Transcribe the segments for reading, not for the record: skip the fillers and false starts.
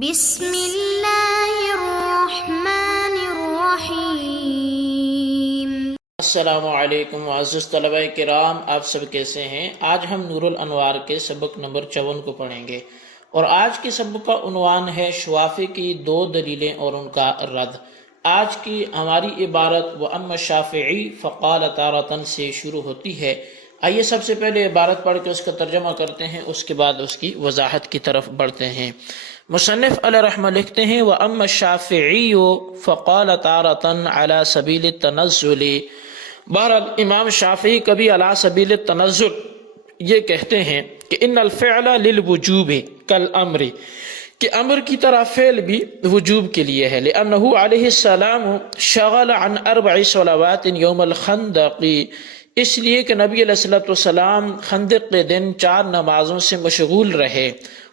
بسم اللہ الرحمن الرحیم۔ السلام علیکم معزز طلبہ کرام، آپ سب کیسے ہیں؟ آج ہم نور الانوار کے سبق نمبر 54 کو پڑھیں گے، اور آج کے سبق کا عنوان ہے شوافی کی دو دلیلیں اور ان کا رد۔ آج کی ہماری عبارت وَأَمَّا الشَّافِعِي فَقَالَ تَارَةً سے شروع ہوتی ہے۔ آئیے سب سے پہلے عبارت پڑھ کے اس کا ترجمہ کرتے ہیں، اس کے بعد اس کی وضاحت کی طرف بڑھتے ہیں۔ مصنف علیہ رحمہ لکھتے ہیں وَأَمَّا الشَّافِعِيُّ فَقَالَ تَارَةً عَلَى سَبِيلِ التَّنَزُّلِ۔ بہرحال امام شافعی کبھی علی سبیل التنزل یہ کہتے ہیں کہ ان الفعل للوجوب کالامر، کہ امر کی طرح فعل بھی وجوب کے لیے ہے، لأنہ علیہ السلام شغل عن 4 صلوات یوم الخندق، اس لیے کہ نبی علیہ السلام خندق کے دن 4 نمازوں سے مشغول رہے،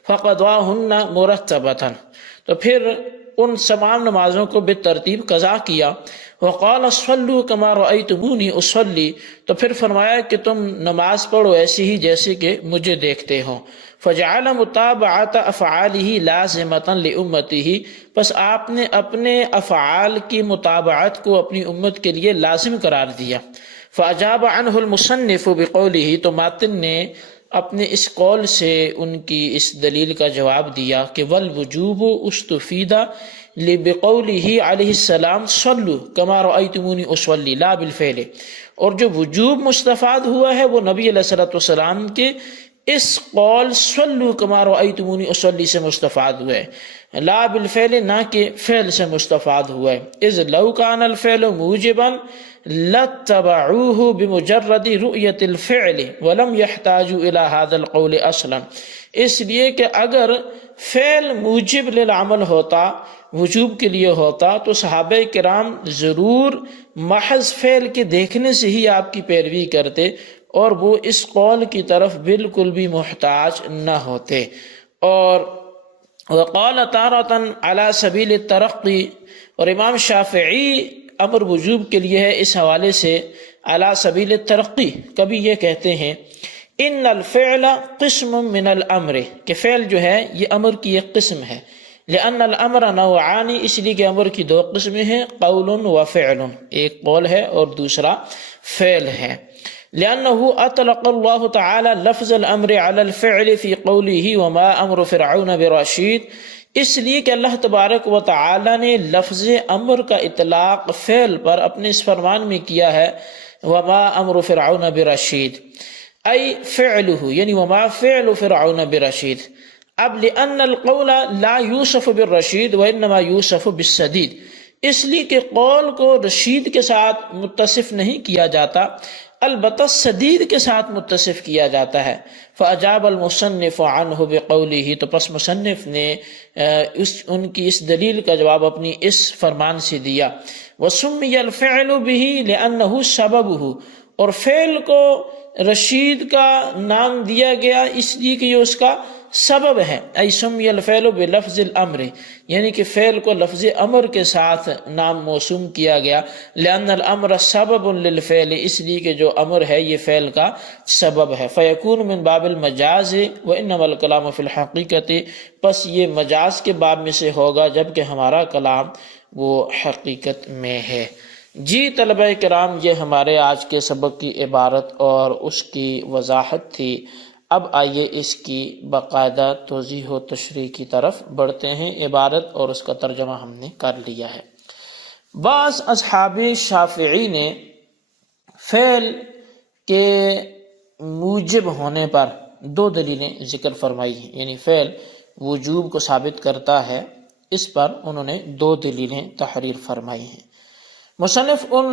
فقضاہن مرتبۃ، تو پھر ان تمام نمازوں کو بالترتیب قضا کیا۔ وقال صلوا کما رأیتمونی اصلی، تو پھر فرمایا کہ تم نماز پڑھو ایسی ہی جیسے کہ مجھے دیکھتے ہو۔ فجعل متابعۃ افعالہ لازمۃ لامتہ، پس آپ نے اپنے افعال کی متابعت کو اپنی امت کے لیے لازم قرار دیا۔ فاجاب عنہ المصنف بقولہ، تو ماتن نے اپنے اس قول سے ان کی اس دلیل کا جواب دیا کہ والوجوب استفید بقولہ علیہ السلام صلوا کما رأیتمونی اصلی لا بالفعل، اور جو وجوب مستفاد ہوا ہے وہ نبی علیہ السلام کے اس قول صلوا کما رأیتمونی اصلی سے مستفاد ہوا ہے، لا بالفعل، نہ کہ فعل سے مستفاد ہوا ہے۔ اذ لو کان الفعل موجبا لاتبعوه بمجرد رؤیت الفعل ولم يحتاجوا الى هذا القول اصلا، اس لیے کہ اگر فعل موجب للعمل ہوتا، وجوب کے لیے ہوتا، تو صحابہ کرام ضرور محض فعل کے دیکھنے سے ہی آپ کی پیروی کرتے، اور وہ اس قول کی طرف بالکل بھی محتاج نہ ہوتے۔ اور وقال تارۃ علی سبیل الترقی، اور امام شافعی امر وجوب کے لیے ہے اس حوالے سے علی سبیل الترقی، کبھی یہ کہتے ہیں ان الفعل قسم من الامر، کہ فعل جو ہے یہ امر کی ایک قسم ہے، لأن الامر نوعان، اس لیے کہ امر کی 2 قسمیں ہیں، قول و فعل، ایک قول ہے اور دوسرا فعل ہے۔ لأنه اطلق اللہ تعالی لفظ الامر على الفعل في قوله وما امر فرعون برشید، اس لیے کہ اللہ تبارک و تعالی نے لفظ امر کا اطلاق فعل پر اپنے اس فرمان میں کیا ہے، وما امر فرعون برشید، ای فعلہ، یعنی وما فعل فرعون برشید۔ اب لأن القول لا یوصف بالرشید وانما یوصف بالسدید، اس لیے کہ قول کو رشید کے ساتھ متصف نہیں کیا جاتا، البتہ سدید کے ساتھ متصف کیا جاتا ہے۔ فاجاب المصنف عنہ بقولہ، تو پس مصنف نے ان کی اس دلیل کا جواب اپنی اس فرمان سے دیا۔ وسمی الفعل به لأنه سببہ، اور فعل کو رشید کا نام دیا گیا اس لیے کہ یہ اس کا سبب ہے، ای سمی الفعل بلفظ الامر، یعنی کہ فعل کو لفظ امر کے ساتھ نام موسوم کیا گیا، لأن الامر سبب للفعل، اس لیے کہ جو امر ہے یہ فعل کا سبب ہے، فیکون من باب المجاز وانما الکلام فی الحقیقت، پس یہ مجاز کے باب میں سے ہوگا جبکہ ہمارا کلام وہ حقیقت میں ہے۔ جی طلبہ کرام، یہ ہمارے آج کے سبق کی عبارت اور اس کی وضاحت تھی۔ اب آئیے اس کی باقاعدہ توضیح و تشریح کی طرف بڑھتے ہیں۔ عبارت اور اس کا ترجمہ ہم نے کر لیا ہے۔ بعض اصحاب شافعی نے فعل کے موجب ہونے پر 2 دلیلیں ذکر فرمائی ہیں، یعنی فعل وجوب کو ثابت کرتا ہے، اس پر انہوں نے 2 دلیلیں تحریر فرمائی ہیں۔ مصنف ان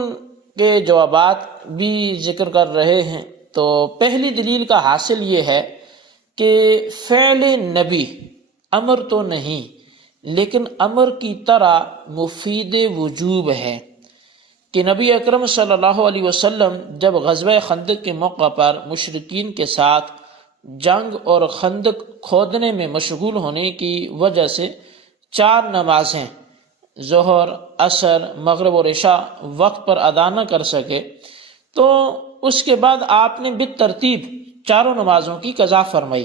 کے جوابات بھی ذکر کر رہے ہیں۔ تو پہلی دلیل کا حاصل یہ ہے کہ فعل نبی امر تو نہیں، لیکن امر کی طرح مفید وجوب ہے، کہ نبی اکرم صلی اللہ علیہ وسلم جب غزوہ خندق کے موقع پر مشرکین کے ساتھ جنگ اور خندق کھودنے میں مشغول ہونے کی وجہ سے 4 نمازیں ظہر، عصر، مغرب اور عشاء وقت پر ادا نہ کر سکے، تو اس کے بعد آپ نے بالترتیب 4 نمازوں کی قضا فرمائی،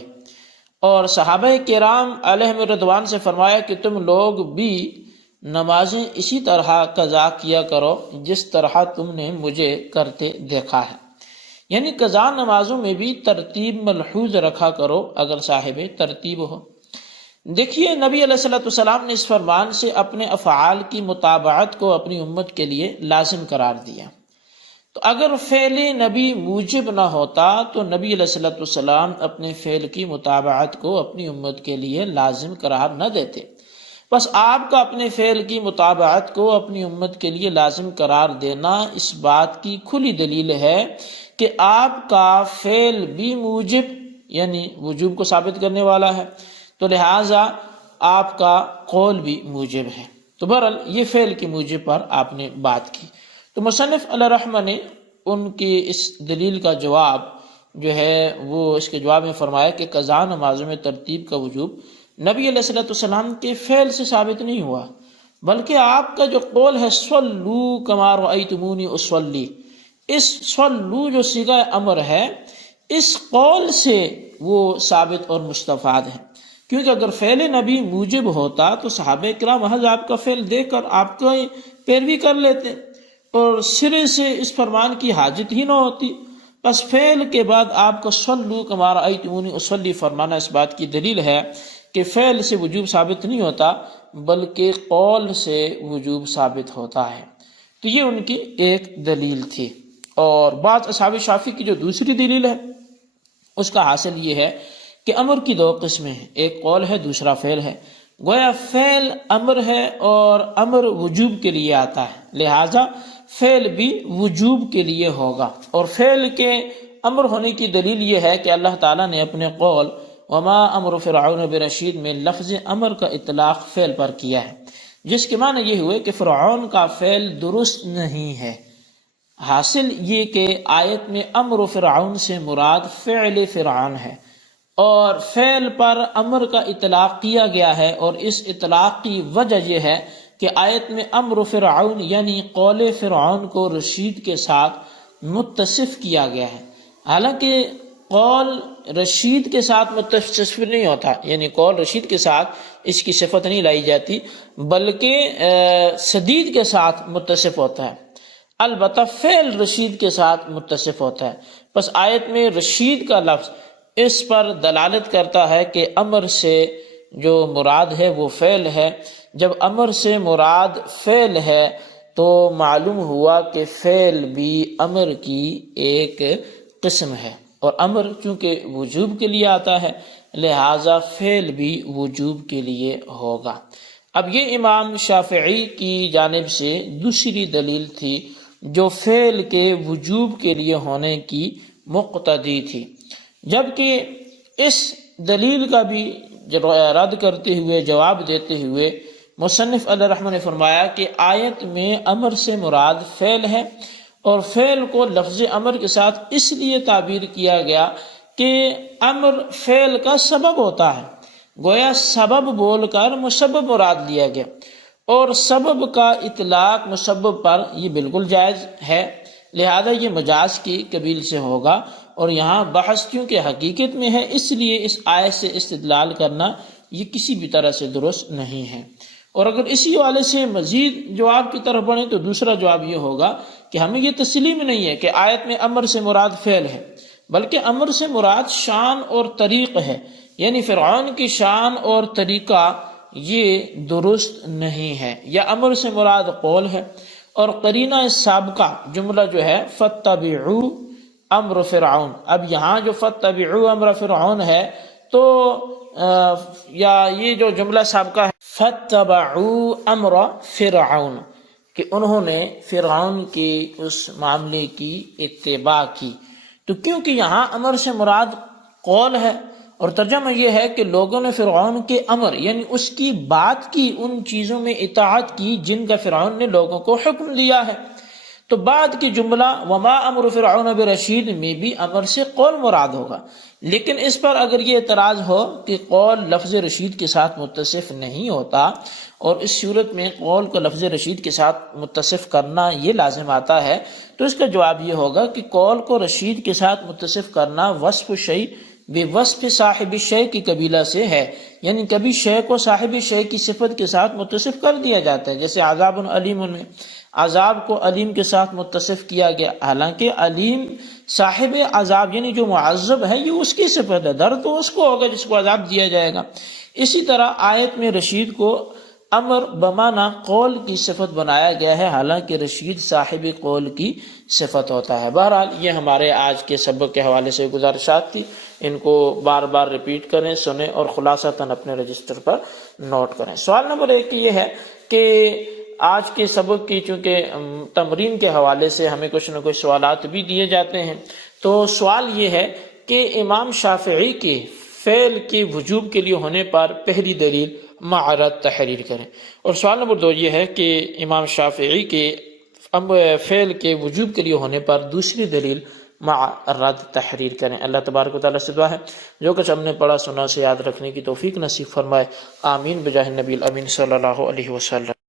اور صحابہ کرام علیہم رضوان سے فرمایا کہ تم لوگ بھی نمازیں اسی طرح قضا کیا کرو جس طرح تم نے مجھے کرتے دیکھا ہے، یعنی قضا نمازوں میں بھی ترتیب ملحوظ رکھا کرو اگر صاحب ترتیب ہو۔ دیکھیے نبی علیہ الصلوۃ والسلام نے اس فرمان سے اپنے افعال کی متابعت کو اپنی امت کے لیے لازم قرار دیا۔ تو اگر فعل نبی موجب نہ ہوتا تو نبی علیہ الصلوۃ والسلام اپنے فعل کی متابعت کو اپنی امت کے لیے لازم قرار نہ دیتے، بس آپ کا اپنے فعل کی متابعت کو اپنی امت کے لیے لازم قرار دینا اس بات کی کھلی دلیل ہے کہ آپ کا فعل بھی موجب یعنی وجوب کو ثابت کرنے والا ہے، تو لہٰذا آپ کا قول بھی موجب ہے۔ تو بہرحال یہ فعل کی موجب پر آپ نے بات کی۔ تو مصنف علیہ رحمہ نے ان کی اس دلیل کا جواب جو ہے وہ اس کے جواب میں فرمایا کہ قضا نمازوں میں ترتیب کا وجوب نبی علیہ الصلوۃ والسلام کے فعل سے ثابت نہیں ہوا، بلکہ آپ کا جو قول ہے صلو کما رأیتمونی اصلی، اس صلو جو صیغہ امر ہے اس قول سے وہ ثابت اور مستفاد ہے، کیونکہ اگر فعل نبی موجب ہوتا تو صحابہ کرام محض آپ کا فعل دیکھ کر آپ کا پیروی کر لیتے اور سرے سے اس فرمان کی حاجت ہی نہ ہوتی۔ بس فعل کے بعد آپ کا صلو کما رأیتمونی اصلی فرمانا اس بات کی دلیل ہے کہ فعل سے وجوب ثابت نہیں ہوتا بلکہ قول سے وجوب ثابت ہوتا ہے۔ تو یہ ان کی ایک دلیل تھی۔ اور بعض اصحاب شافعی کی جو دوسری دلیل ہے اس کا حاصل یہ ہے کہ امر کی دو قسمیں ہیں، ایک قول ہے دوسرا فعل ہے۔ گویا فعل امر ہے اور امر وجوب کے لیے آتا ہے، لہٰذا فعل بھی وجوب کے لیے ہوگا، اور فعل کے امر ہونے کی دلیل یہ ہے کہ اللہ تعالیٰ نے اپنے قول وما امر فرعون برشید میں لفظ امر کا اطلاق فعل پر کیا ہے، جس کے معنی یہ ہوئے کہ فرعون کا فعل درست نہیں ہے۔ حاصل یہ کہ آیت میں امر فرعون سے مراد فعل فرعون ہے، اور فعل پر امر کا اطلاق کیا گیا ہے، اور اس اطلاق کی وجہ یہ ہے کہ آیت میں امر فرعون یعنی قول فرعون کو رشید کے ساتھ متصف کیا گیا ہے، حالانکہ قول رشید کے ساتھ متصف نہیں ہوتا، یعنی قول رشید کے ساتھ اس کی صفت نہیں لائی جاتی بلکہ سدید کے ساتھ متصف ہوتا ہے، البتہ فعل رشید کے ساتھ متصف ہوتا ہے۔ بس آیت میں رشید کا لفظ اس پر دلالت کرتا ہے کہ امر سے جو مراد ہے وہ فعل ہے۔ جب امر سے مراد فعل ہے تو معلوم ہوا کہ فعل بھی امر کی ایک قسم ہے، اور امر چونکہ وجوب کے لیے آتا ہے لہٰذا فعل بھی وجوب کے لیے ہوگا۔ اب یہ امام شافعی کی جانب سے دوسری دلیل تھی جو فعل کے وجوب کے لیے ہونے کی مقتضی تھی، جبکہ اس دلیل کا بھی رد کرتے ہوئے جواب دیتے ہوئے مصنف علیہ رحمہ نے فرمایا کہ آیت میں امر سے مراد فعل ہے، اور فعل کو لفظ امر کے ساتھ اس لیے تعبیر کیا گیا کہ امر فعل کا سبب ہوتا ہے، گویا سبب بول کر مسبب مراد لیا گیا، اور سبب کا اطلاق مسبب پر یہ بالکل جائز ہے، لہذا یہ مجاز کی قبیل سے ہوگا، اور یہاں بحث کیونکہ حقیقت میں ہے اس لیے اس آیت سے استدلال کرنا یہ کسی بھی طرح سے درست نہیں ہے۔ اور اگر اسی والے سے مزید جواب کی طرف بڑھیں تو دوسرا جواب یہ ہوگا کہ ہمیں یہ تسلیم نہیں ہے کہ آیت میں امر سے مراد فعل ہے، بلکہ امر سے مراد شان اور طریق ہے، یعنی فرعون کی شان اور طریقہ یہ درست نہیں ہے، یا امر سے مراد قول ہے، اور قرینہ سابقہ جملہ جو ہے فاتبعوا امر فرعون، اب یہاں جو فاتبعوا امر فرعون ہے تو یا یہ جو جملہ سابقہ ہے فاتبعوا امر فرعون کہ انہوں نے فرعون کی اس معاملے کی اتباع کی، تو کیونکہ یہاں امر سے مراد قول ہے، اور ترجمہ یہ ہے کہ لوگوں نے فرعون کے امر یعنی اس کی بات کی، ان چیزوں میں اطاعت کی جن کا فرعون نے لوگوں کو حکم دیا ہے، تو بعد کی جملہ وما امر فرعون برشید میں بھی امر سے قول مراد ہوگا۔ لیکن اس پر اگر یہ اعتراض ہو کہ قول لفظ رشید کے ساتھ متصف نہیں ہوتا، اور اس صورت میں قول کو لفظ رشید کے ساتھ متصف کرنا یہ لازم آتا ہے، تو اس کا جواب یہ ہوگا کہ قول کو رشید کے ساتھ متصف کرنا وصف شیء بے وصف صاحب شے کی قبیلہ سے ہے، یعنی کبھی شے کو صاحب شے کی صفت کے ساتھ متصف کر دیا جاتا ہے، جیسے عذاب علیم میں عذاب کو علیم کے ساتھ متصف کیا گیا، حالانکہ علیم صاحب عذاب یعنی جو معذب ہے یہ اس کی صفت ہے، درد تو اس کو ہوگا جس کو عذاب دیا جائے گا۔ اسی طرح آیت میں رشید کو امر بمانا قول کی صفت بنایا گیا ہے، حالانکہ رشید صاحب قول کی صفت ہوتا ہے۔ بہرحال یہ ہمارے آج کے سبق کے حوالے سے گزارشات تھی، ان کو بار بار ریپیٹ کریں، سنیں اور خلاصتاً اپنے رجسٹر پر نوٹ کریں۔ سوال نمبر 1 یہ ہے کہ آج کے سبق کی چونکہ تمرین کے حوالے سے ہمیں کچھ نہ کچھ سوالات بھی دیے جاتے ہیں، تو سوال یہ ہے کہ امام شافعی کے فعل کے وجوب کے لیے ہونے پر پہلی دلیل معرض تحریر کریں، اور سوال نمبر 2 یہ ہے کہ امام شافعی کے فعل کے وجوب کے لیے ہونے پر دوسری دلیل معرض تحریر کریں۔ اللہ تبارک و تعالیٰ سے دعا ہے جو کچھ ہم نے پڑھا سنا سے یاد رکھنے کی توفیق نصیب فرمائے، آمین بجاہ النبی الامین صلی اللہ علیہ وسلم۔